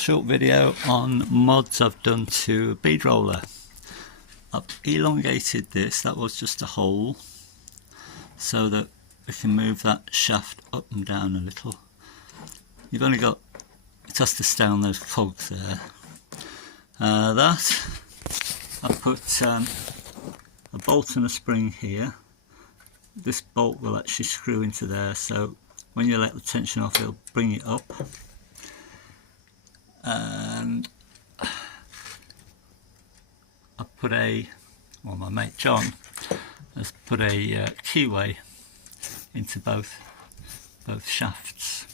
Short video on mods I've done to Bead Roller. I've elongated this, that was just a hole, so that we can move that shaft up and down a little. You've only got, it has to stay on those cogs there. I put a bolt and a spring here. This bolt will actually screw into there, so when you let the tension off it'll bring it up. And I put my mate John has put a keyway into both shafts.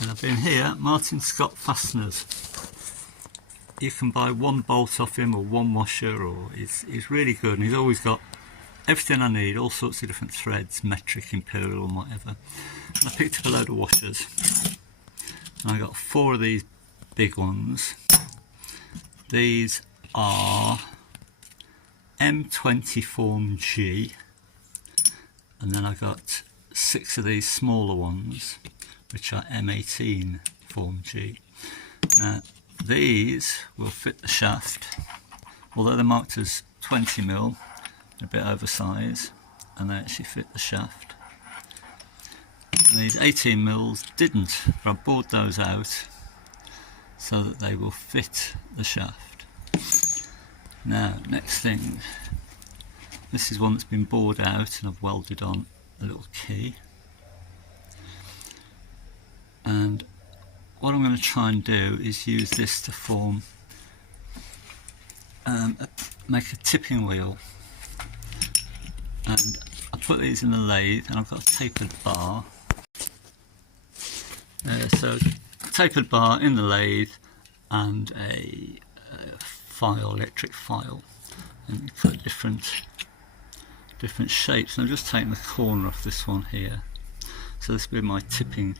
And I've been here, Martin Scott Fasteners. You can buy one bolt off him or one washer, or he's really good, and he's always got everything I need, all sorts of different threads, metric, imperial and whatever. And I picked up a load of washers. I got 4 of these big ones. These are M20 Form G, and then I got 6 of these smaller ones which are M18 Form G. Now these will fit the shaft, although they're marked as 20mm, a bit oversized, and they actually fit the shaft. And these 18mm didn't, but I bored those out so that they will fit the shaft. Now, next thing, this is one that's been bored out and I've welded on a little key. And what I'm going to try and do is use this to form, make a tipping wheel. And I put these in the lathe, and I've got a tapered bar. So tapered bar in the lathe and a electric file, and you put different shapes. And I'm just taking the corner off this one here. So this will be my tipping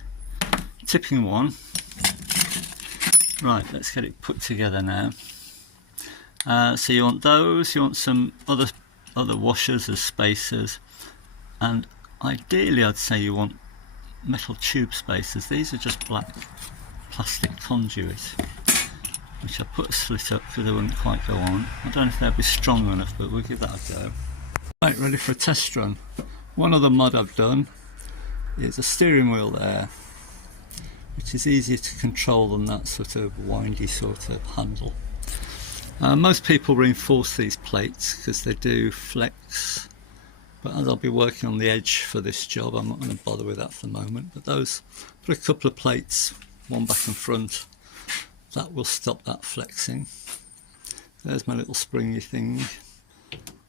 one. Right, let's get it put together now. So you want those, you want some other washers as spacers, and ideally I'd say you want metal tube spacers. These are just black plastic conduit, which I put a slit up because they wouldn't quite go on. I don't know if they'll be strong enough, but we'll give that a go. Right, ready for a test run. One other mod I've done is a steering wheel there, which is easier to control than that sort of windy sort of handle. Most people reinforce these plates because they do flex, but as I'll be working on the edge for this job, I'm not going to bother with that for the moment. But those, put a couple of plates, one back and front, that will stop that flexing. There's my little springy thing,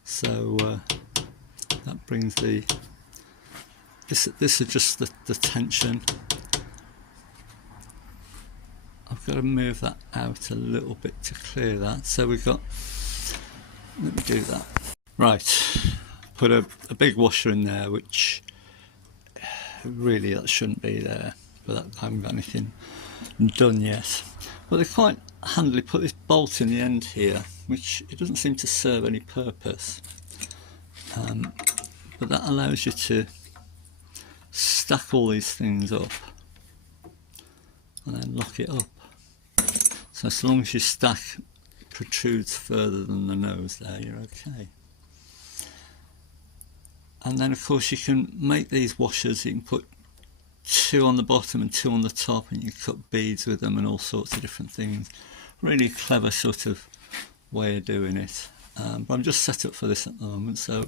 so that brings this adjusts the tension. I've got to move that out a little bit to clear that. So we've got, let me do that. Right, put a big washer in there, which really that shouldn't be there, but I haven't got anything done yet. But they're quite handily. Put this bolt in the end here, which it doesn't seem to serve any purpose, but that allows you to stack all these things up and then lock it up. So as long as your stack protrudes further than the nose there, you're okay. And then of course you can make these washers. You can put 2 on the bottom and 2 on the top, and you cut beads with them and all sorts of different things. Really clever sort of way of doing it. But I'm just set up for this at the moment, so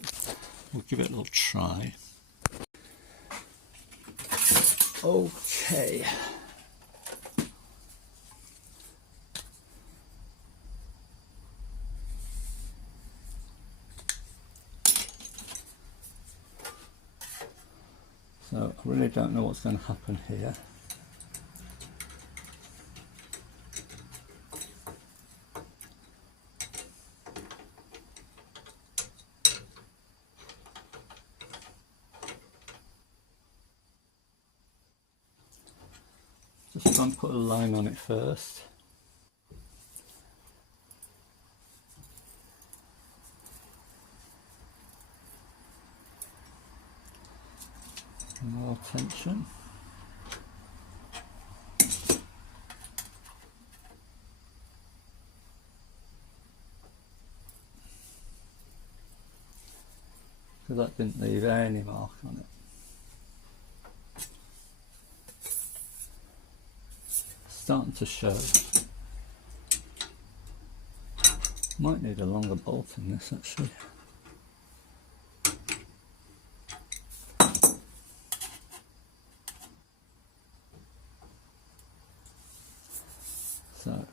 we'll give it a little try. Okay. So I really don't know what's going to happen here. Just try and put a line on it first. More tension. because that didn't leave any mark on it. Starting to show. Might need a longer bolt in this actually. So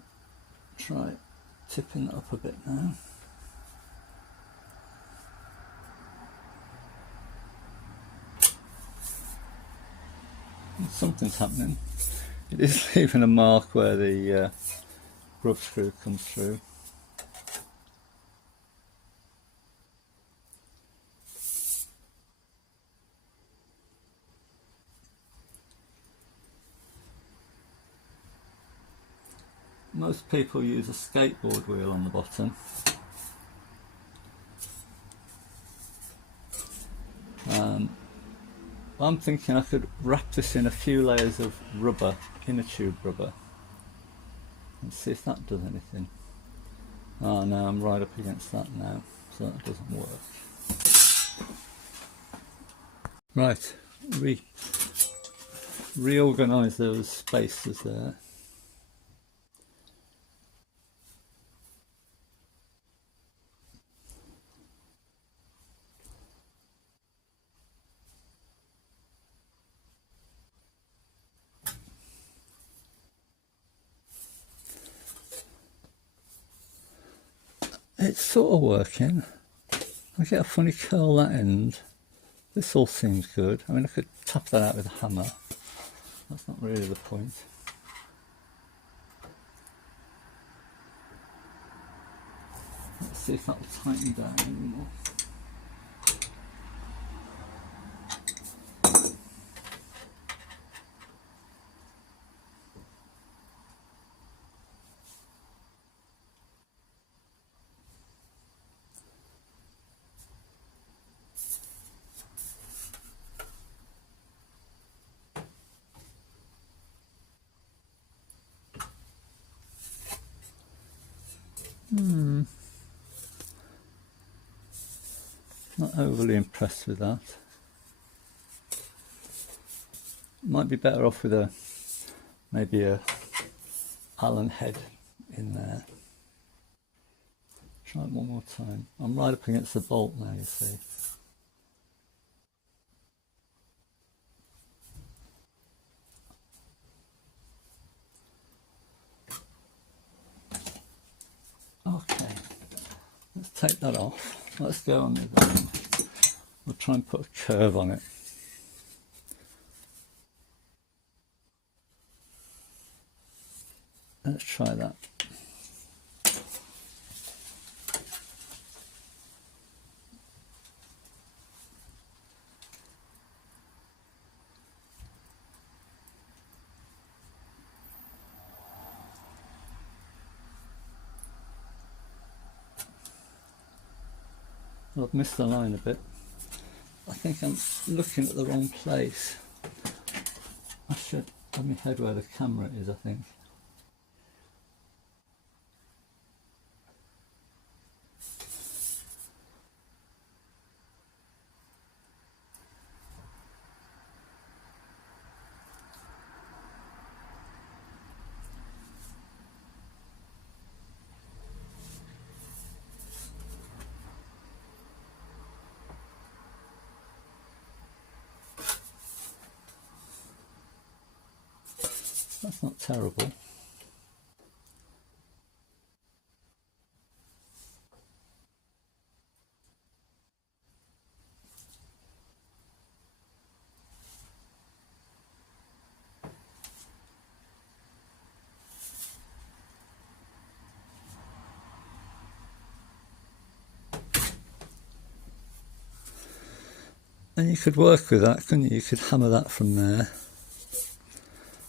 try tipping it up a bit now. And something's happening. It is leaving a mark where the grub screw comes through. Most people use a skateboard wheel on the bottom. I'm thinking I could wrap this in a few layers of rubber, inner tube rubber, and see if that does anything. Oh no, I'm right up against that now, so that doesn't work. Right, reorganise those spaces there. It's sort of working. I get a funny curl that end. This all seems good. I mean, I could tap that out with a hammer. That's not really the point. Let's see if that will tighten down anymore. Not overly impressed with that. Might be better off with maybe a Allen head in there. Try it one more time. I'm right up against the bolt now, you see. Okay, let's take that off. Let's go on with that. We'll try and put a curve on it. Let's try that. I've missed the line a bit. I think I'm looking at the wrong place. I should have my head where the camera is, I think. That's not terrible. And you could work with that, couldn't you? You could hammer that from there.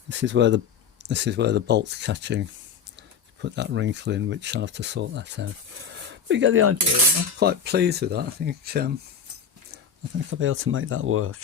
This is where the bolt's catching. Put that wrinkle in, which I'll have to sort that out. But you get the idea. I'm quite pleased with that. I think I'll be able to make that work.